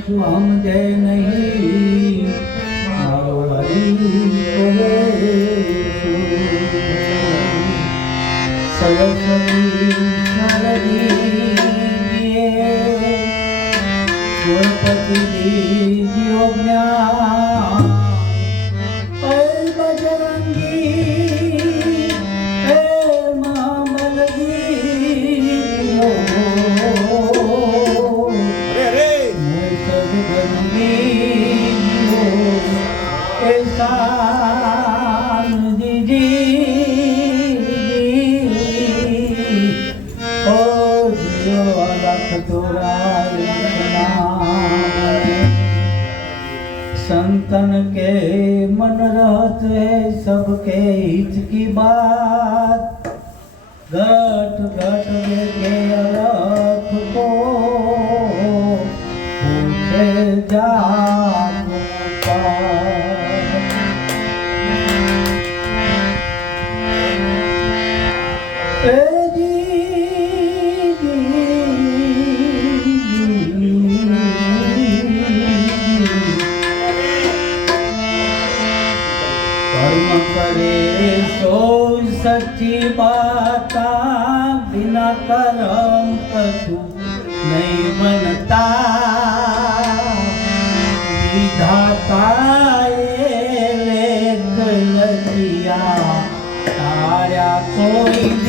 તું હમ જય નહીં? तन के मन रहते सबके हित की बात घट घट के अलग કર્મ કરે સૌ સચી બાતા બિના કરમ કશું નહીં બનતા વિધાતાએ લેખ લખિયા, તાર્યા કોઈ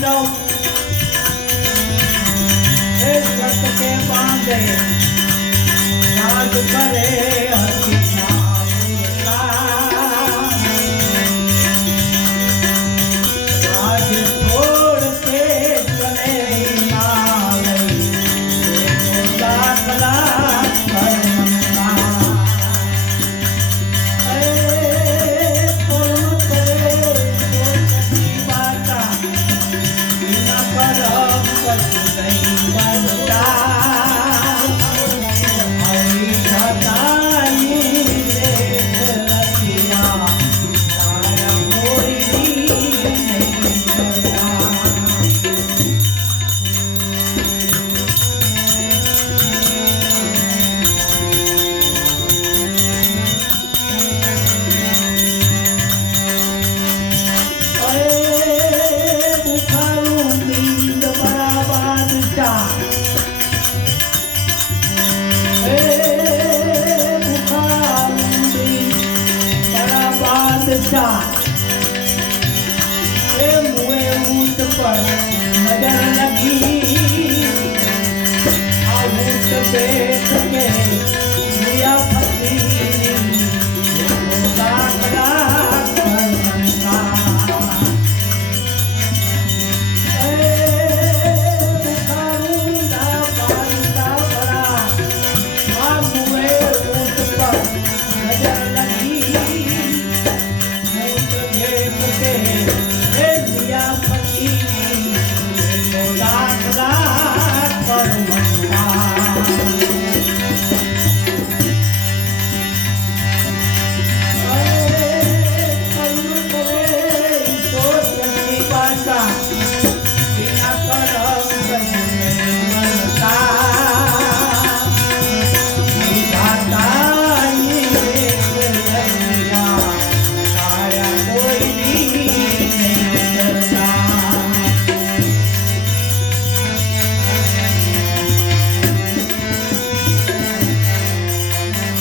पांडव इस व्रत के बांधे राज करे हसी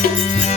राजा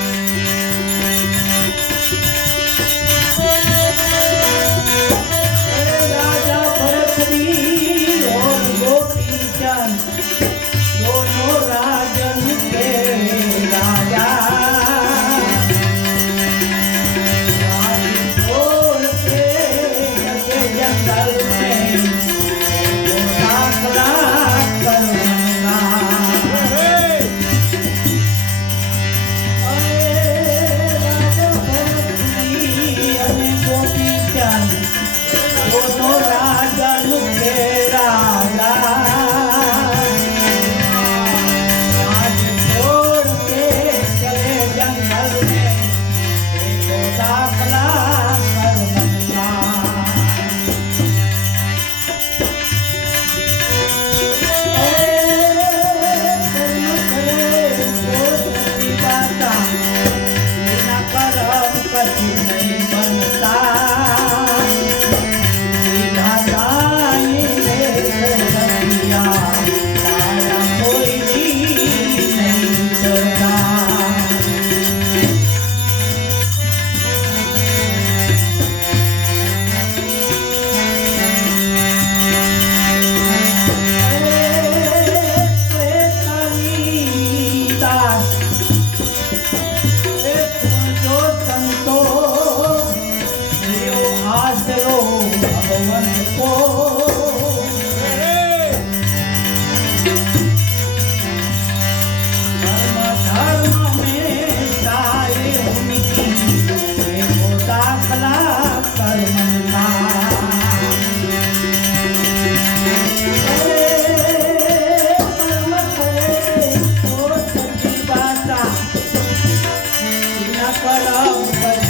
não